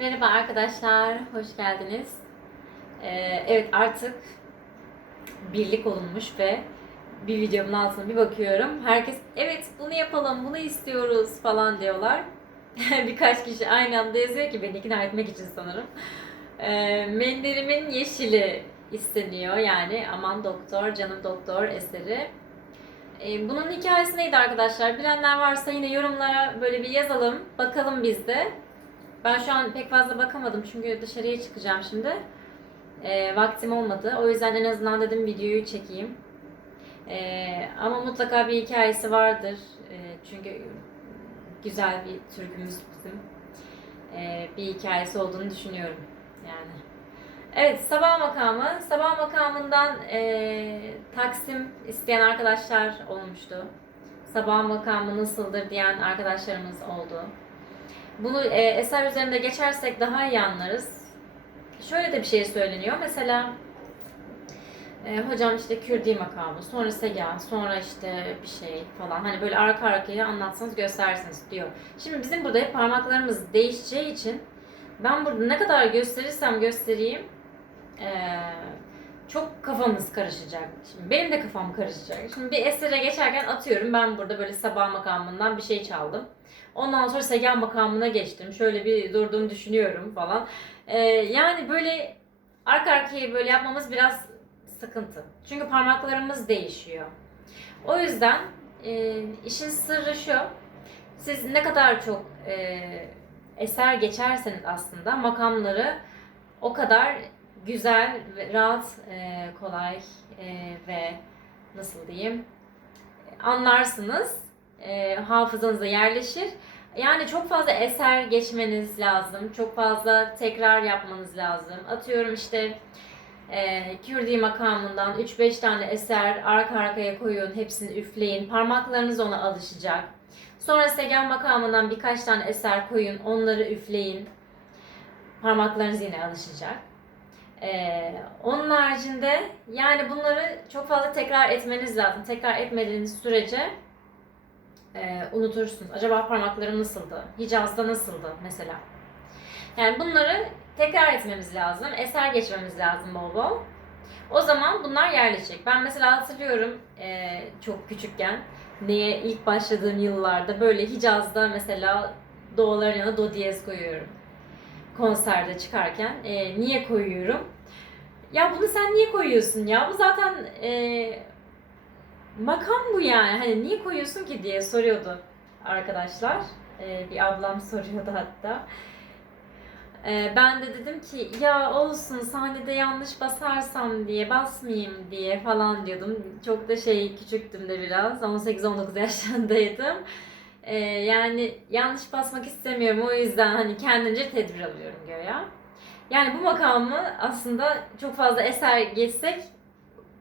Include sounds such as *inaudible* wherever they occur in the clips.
Merhaba arkadaşlar, hoş geldiniz. Ee, evet artık birlik olunmuş ve bir videomun altına bir bakıyorum. Herkes evet bunu yapalım, bunu istiyoruz falan diyorlar. *laughs* Birkaç kişi aynı anda yazıyor ki beni ikna etmek için sanırım. Ee, mendilimin yeşili isteniyor yani aman doktor, canım doktor eseri. Ee, bunun hikayesi neydi arkadaşlar? Bilenler varsa yine yorumlara böyle bir yazalım. Bakalım biz de. Ben şu an pek fazla bakamadım çünkü dışarıya çıkacağım şimdi. Ee, vaktim olmadı. O yüzden en azından dedim videoyu çekeyim. Ee, ama mutlaka bir hikayesi vardır. Ee, çünkü güzel bir türkümüz bizim. Ee, bir hikayesi olduğunu düşünüyorum yani. Evet, sabah makamı. Sabah makamından e, Taksim isteyen arkadaşlar olmuştu. Sabah makamı nasıldır diyen arkadaşlarımız oldu. Bunu e, eser üzerinde geçersek daha iyi anlarız. Şöyle de bir şey söyleniyor. Mesela e, hocam işte Kürdi makamı, sonra Sega, sonra işte bir şey falan. Hani böyle arka arkaya anlatsanız göstersiniz diyor. Şimdi bizim burada hep parmaklarımız değişeceği için ben burada ne kadar gösterirsem göstereyim e, çok kafamız karışacak. Şimdi benim de kafam karışacak. Şimdi bir esere geçerken atıyorum ben burada böyle sabah makamından bir şey çaldım. Ondan sonra Segen makamına geçtim. Şöyle bir durduğumu düşünüyorum falan. Ee, yani böyle arka arkaya böyle yapmamız biraz sıkıntı. Çünkü parmaklarımız değişiyor. O yüzden e, işin sırrı şu. Siz ne kadar çok e, eser geçerseniz aslında makamları o kadar güzel rahat, e, kolay e, ve nasıl diyeyim anlarsınız. E, hafızanıza yerleşir. Yani çok fazla eser geçmeniz lazım. Çok fazla tekrar yapmanız lazım. Atıyorum işte e, Kürdi makamından 3-5 tane eser arka arkaya koyun. Hepsini üfleyin. Parmaklarınız ona alışacak. Sonra Segen makamından birkaç tane eser koyun. Onları üfleyin. Parmaklarınız yine alışacak. Ee, onun haricinde yani bunları çok fazla tekrar etmeniz lazım. Tekrar etmediğiniz sürece e, unutursunuz. Acaba parmaklarım nasıldı? Hicazda nasıldı mesela? Yani bunları tekrar etmemiz lazım. Eser geçmemiz lazım bol bol. O zaman bunlar yerleşecek. Ben mesela hatırlıyorum e, çok küçükken neye ilk başladığım yıllarda böyle Hicaz'da mesela doğaların yanına do diyez koyuyorum. Konserde çıkarken. E, niye koyuyorum? Ya bunu sen niye koyuyorsun ya? Bu zaten e, makam bu yani. Hani niye koyuyorsun ki diye soruyordu arkadaşlar. E, bir ablam *laughs* soruyordu hatta. E, ben de dedim ki ya olsun sahnede yanlış basarsam diye basmayayım diye falan diyordum. Çok da şey küçüktüm de biraz. 18-19 yaşlarındaydım. E, yani yanlış basmak istemiyorum. O yüzden hani kendince tedbir alıyorum göya. Yani bu makamı aslında çok fazla eser geçsek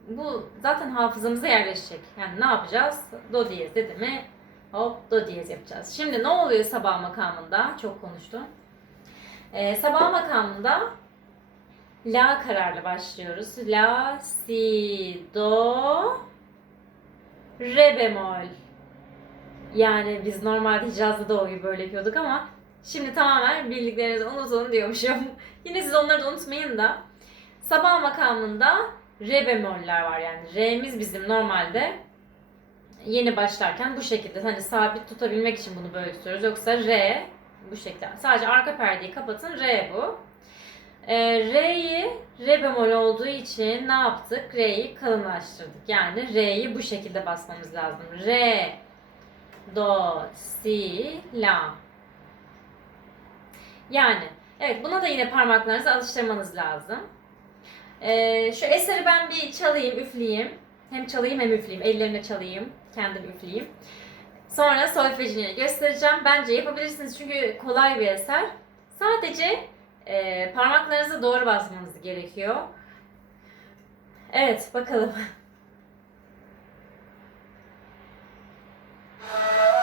bu zaten hafızamıza yerleşecek. Yani ne yapacağız? Do diyez dedi mi? Hop do diyez yapacağız. Şimdi ne oluyor sabah makamında? Çok konuştum. Ee, sabah makamında La kararlı başlıyoruz. La, si, do, re bemol. Yani biz normalde Hicaz'da doğuyu böyle yapıyorduk ama şimdi tamamen bildiklerinizi unutun diyormuşum. *laughs* Yine siz onları da unutmayın da. Sabah makamında re bemoller var yani. Re'miz bizim normalde yeni başlarken bu şekilde hani sabit tutabilmek için bunu böyle tutuyoruz. Yoksa re bu şekilde. Sadece arka perdeyi kapatın. Re bu. Ee, Re'yi re bemol olduğu için ne yaptık? Re'yi kalınlaştırdık. Yani Re'yi bu şekilde basmamız lazım. Re, do, si, la. Yani evet buna da yine parmaklarınızı alıştırmanız lazım. Ee, şu eseri ben bir çalayım, üfleyeyim. Hem çalayım hem üfleyeyim. Ellerimle çalayım, kendim üfleyeyim. Sonra solfejini göstereceğim. Bence yapabilirsiniz çünkü kolay bir eser. Sadece e, parmaklarınızı doğru basmanız gerekiyor. Evet, bakalım. *laughs* Uh...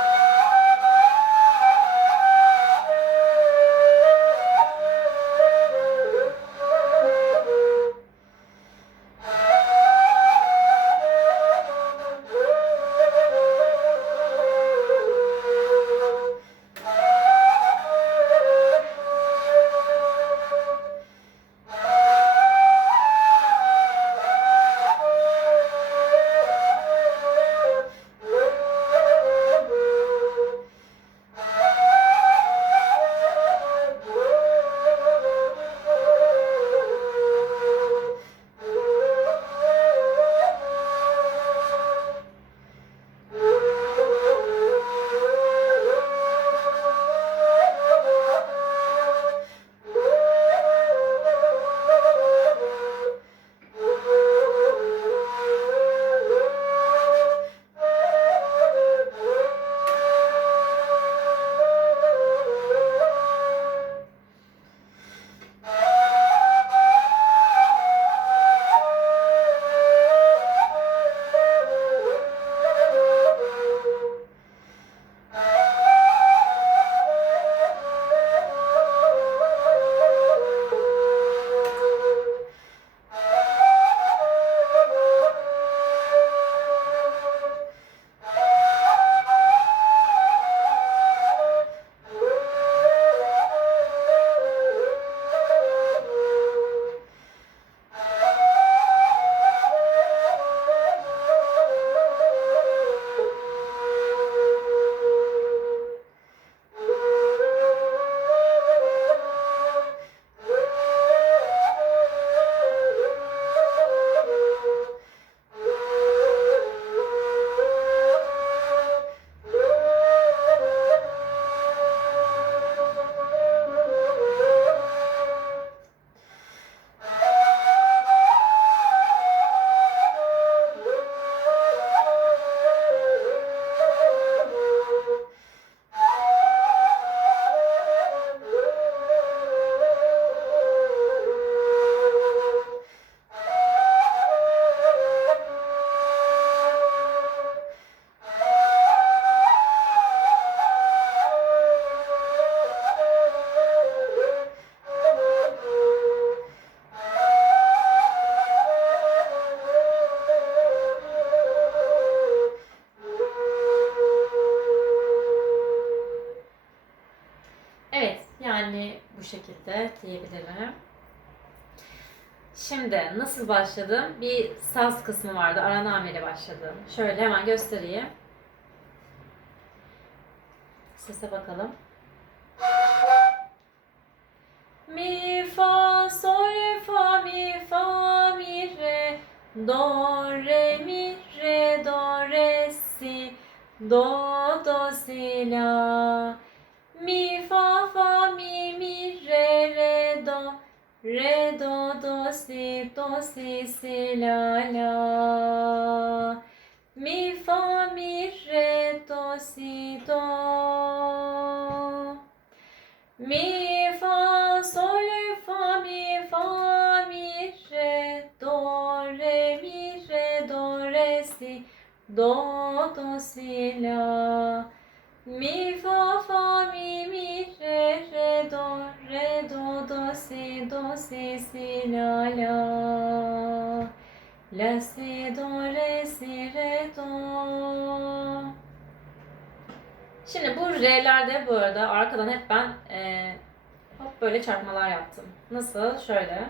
diyebilirim. Şimdi nasıl başladım? Bir saz kısmı vardı. Araname ile başladım. Şöyle hemen göstereyim. Sese bakalım. Mi fa sol fa mi fa mi re do re mi re do re si do do si la do la la mi fa mi re do si do mi fa sol fa mi fa mi re do re mi re do re si do do si la mi fa fa mi mi re re do re do do si do si si la la la si do re si re do Şimdi bu R'lerde bu arada arkadan hep ben e, hop böyle çarpmalar yaptım. Nasıl? Şöyle.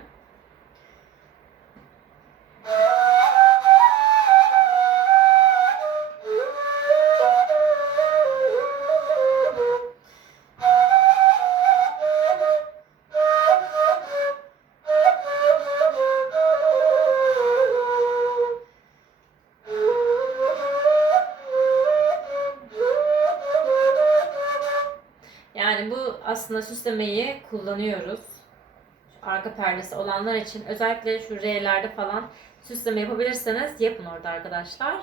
Yani bu aslında süslemeyi kullanıyoruz. Şu arka perdesi olanlar için özellikle şu R'lerde falan süsleme yapabilirseniz yapın orada arkadaşlar.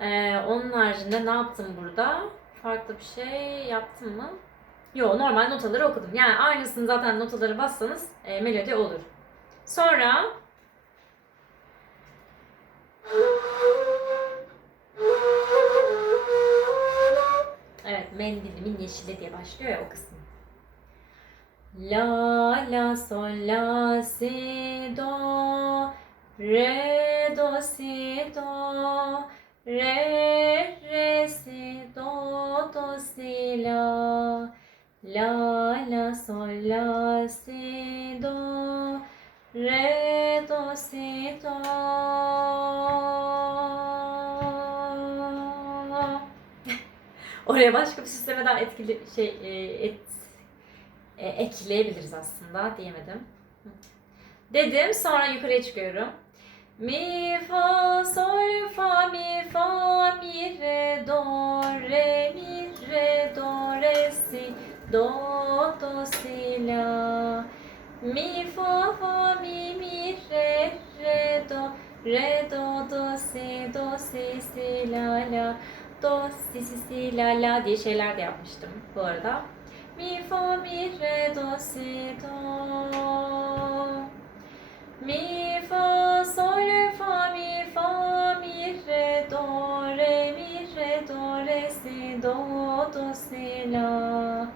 Ee, onun haricinde ne yaptım burada? Farklı bir şey yaptım mı? Yo normal notaları okudum. Yani aynısını zaten notaları bassanız e, melodi olur. Sonra mendilimin yeşili diye başlıyor ya o kısım. La la sol la si do re do si do re re si do do si la la la sol la si do re do si do Oraya başka bir süsleme daha etkili şey e, et, e, ekleyebiliriz aslında diyemedim. Dedim sonra yukarıya çıkıyorum. Mi fa sol fa mi fa mi re do re mi re do re si do do si la mi fa fa mi mi re re do re do do si do si si la la do si si si la la diye şeyler de yapmıştım bu arada. Mi fa mi re do si do. Mi fa sol fa mi fa mi re do re mi re do re si do do si la.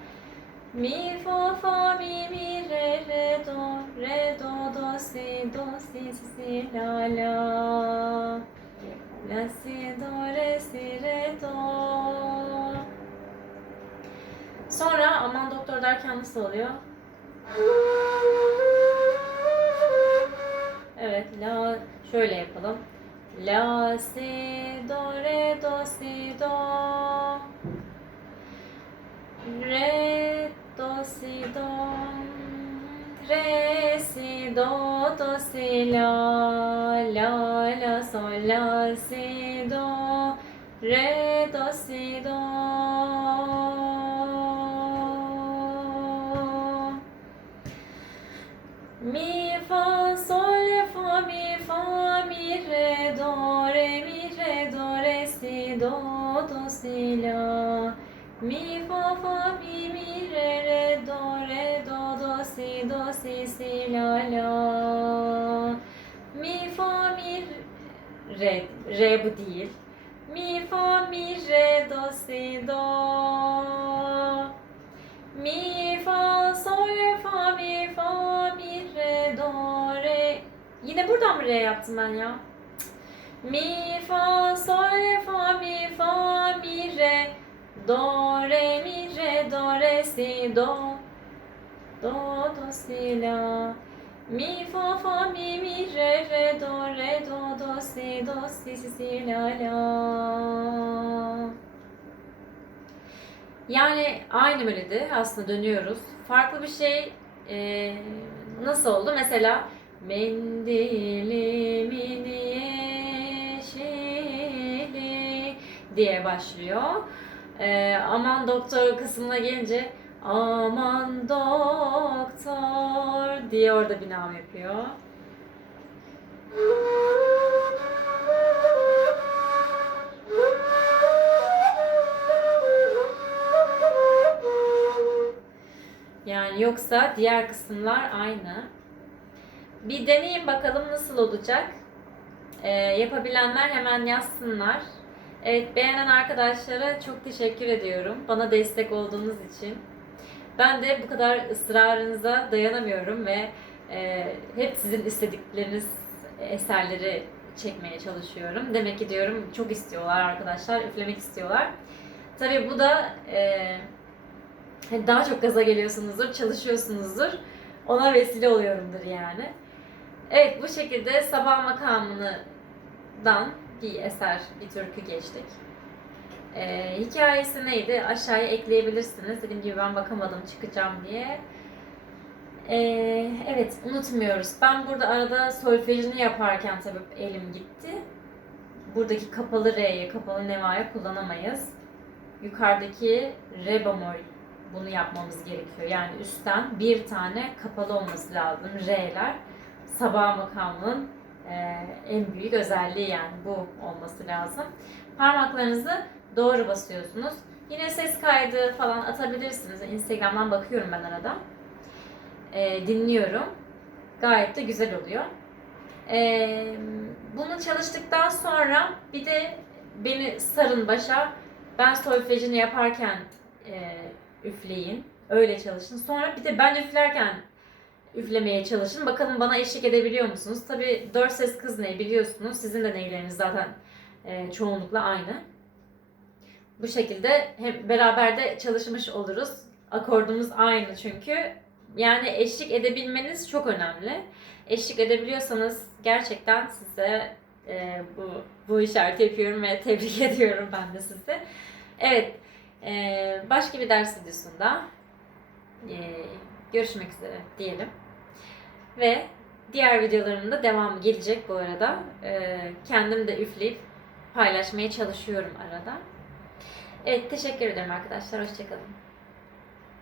Mi fa fa mi mi re re do re do do si do si si si la la La si do re si re do. Sonra aman doktor derken nasıl oluyor? Evet la şöyle yapalım. La si do re do si do. Re do si do. Re si do do si la la la sol la si do. Re do si do. Mi fa sol fa mi fa mi re do re mi re do re si do do si la. Mi fa fa mi mi re re do si la la. Mi fa mi re re bu değil. Mi fa mi re do si do. Mi fa sol fa mi fa mi re do re. Yine buradan mı re yaptım ben ya? Mi fa sol fa mi fa mi re. Do re mi re do re si do do do si la mi fa fa mi mi re re do re do do si do si si si la la. Yani aynı melodi aslında dönüyoruz. Farklı bir şey e, nasıl oldu? Mesela mendilimin yeşili diye başlıyor. E, aman doktor kısmına gelince aman doktor diye orada binam yapıyor. Yani yoksa diğer kısımlar aynı. Bir deneyin bakalım nasıl olacak. Ee, yapabilenler hemen yazsınlar. Evet beğenen arkadaşlara çok teşekkür ediyorum. Bana destek olduğunuz için. Ben de bu kadar ısrarınıza dayanamıyorum ve e, hep sizin istedikleriniz eserleri çekmeye çalışıyorum. Demek ki diyorum çok istiyorlar arkadaşlar, üflemek istiyorlar. Tabii bu da e, hani daha çok gaza geliyorsunuzdur, çalışıyorsunuzdur. Ona vesile oluyorumdur yani. Evet bu şekilde sabah makamından bir eser, bir türkü geçtik. Ee, hikayesi neydi? Aşağıya ekleyebilirsiniz. Dediğim gibi ben bakamadım çıkacağım diye. Ee, evet unutmuyoruz. Ben burada arada solfejini yaparken tabii elim gitti. Buradaki kapalı R'ye, kapalı Neva'ya kullanamayız. Yukarıdaki Re bemol bunu yapmamız gerekiyor. Yani üstten bir tane kapalı olması lazım R'ler. Sabah makamının e, en büyük özelliği yani bu olması lazım. Parmaklarınızı doğru basıyorsunuz. Yine ses kaydı falan atabilirsiniz. Instagram'dan bakıyorum ben arada. E, dinliyorum. Gayet de güzel oluyor. E, bunu çalıştıktan sonra bir de beni sarın başa. Ben solfejini yaparken e, üfleyin. Öyle çalışın. Sonra bir de ben üflerken üflemeye çalışın. Bakalım bana eşlik edebiliyor musunuz? Tabii dört ses kız ne biliyorsunuz. Sizin de neyleriniz zaten e, çoğunlukla aynı. Bu şekilde hep beraber de çalışmış oluruz. Akordumuz aynı çünkü. Yani eşlik edebilmeniz çok önemli. Eşlik edebiliyorsanız gerçekten size e, bu bu işareti yapıyorum ve *laughs* tebrik ediyorum ben de sizi. Evet, e, başka bir ders videosunda e, görüşmek üzere diyelim. Ve diğer videolarımın da devamı gelecek bu arada. E, kendim de üfleyip paylaşmaya çalışıyorum arada. Evet, teşekkür ederim arkadaşlar. Hoşçakalın.